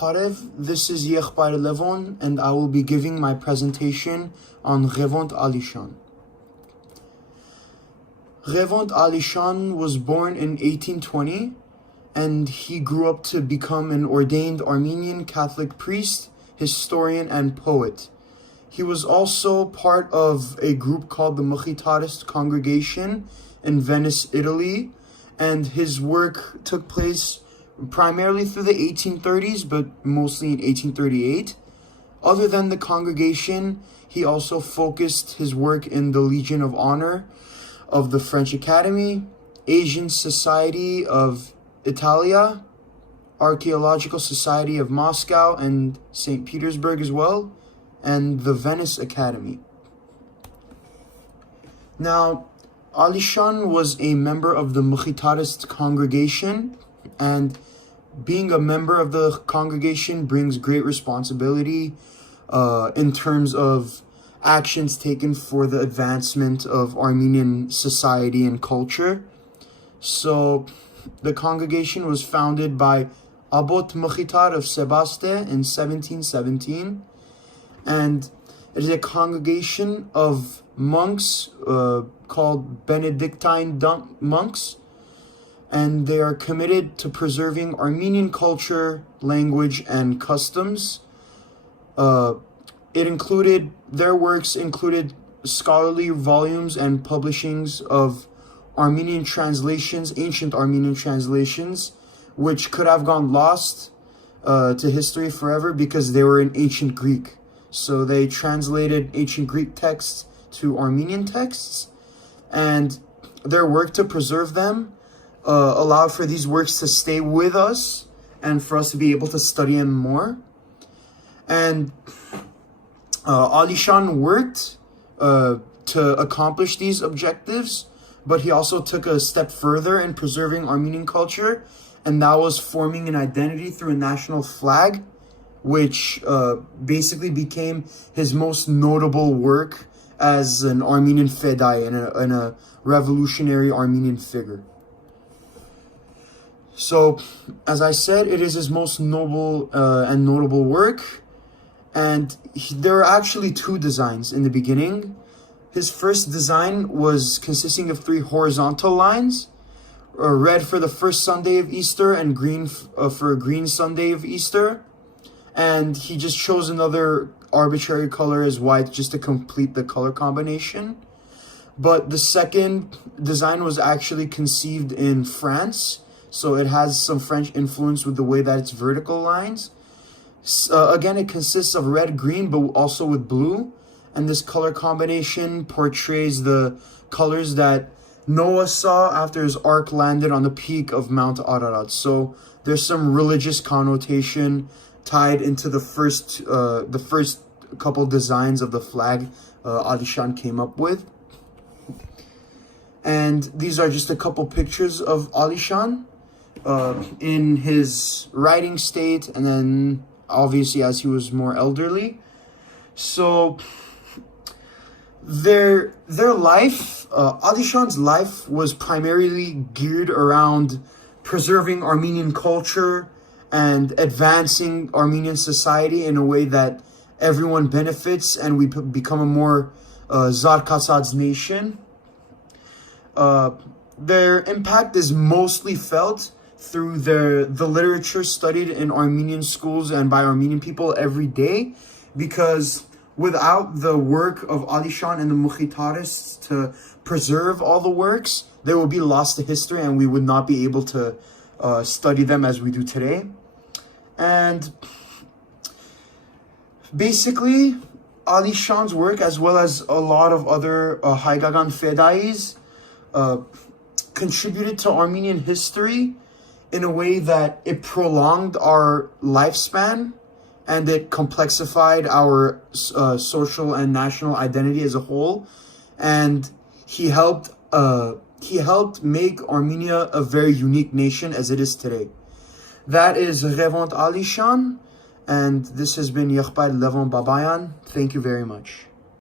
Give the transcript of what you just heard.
Parev, this is Yekhbar Levon, and I will be giving my presentation on Levon Babayan. Levon Babayan was born in 1820, and he grew up to become an ordained Armenian Catholic priest, historian, and poet. He was also part of a group called the Mukhitarist Congregation in Venice, Italy, and his work took place primarily through the 1830s, but mostly in 1838. Other than the congregation, he also focused his work in the Legion of Honor of the French Academy, Asian Society of Italia, Archaeological Society of Moscow and St. Petersburg as well, and the Venice Academy. Now, Babayan was a member of the Mukhitarist congregation, and being a member of the congregation brings great responsibility in terms of actions taken for the advancement of Armenian society and culture. So the congregation was founded by Abbot Mukhitar of Sebaste in 1717, and it is a congregation of monks called Benedictine monks, and they are committed to preserving Armenian culture, language, and customs. Their works included scholarly volumes and publishings of Armenian translations, ancient Armenian translations, which could have gone lost to history forever because they were in ancient Greek. So they translated ancient Greek texts to Armenian texts, and their work to preserve them allowed for these works to stay with us and for us to be able to study them more. And Babayan worked to accomplish these objectives, but he also took a step further in preserving Armenian culture, and that was forming an identity through a national flag, which basically became his most notable work as an Armenian Fedayee and a revolutionary Armenian figure. So, as I said, it is his most noble and notable work, and there are actually two designs in the beginning. His first design was consisting of 3 horizontal lines, red for the first Sunday of Easter and green for a green Sunday of Easter, and he just chose another arbitrary color as white just to complete the color combination. But the second design was actually conceived in France, so it has some French influence with the way that it's vertical lines. Again, it consists of red, green, but also with blue. And this color combination portrays the colors that Noah saw after his ark landed on the peak of Mount Ararat. So there's some religious connotation tied into the first couple designs of the flag Babayan came up with. And these are just a couple pictures of Babayan in his writing state, and then obviously as he was more elderly. So their life, Babayan's life was primarily geared around preserving Armenian culture and advancing Armenian society in a way that everyone benefits and we become a more Zarkasad's nation. Their impact is mostly felt through the literature studied in Armenian schools and by Armenian people every day, because without the work of Babayan and the Mukhitarists to preserve all the works, they would be lost to history and we would not be able to study them as we do today. And basically, Babayan's work, as well as a lot of other Haigagan Fedayees, contributed to Armenian history in a way that it prolonged our lifespan and it complexified our social and national identity as a whole. And he helped make Armenia a very unique nation as it is today. That is Levon Babayan, and this has been Levon Babayan. Thank you very much.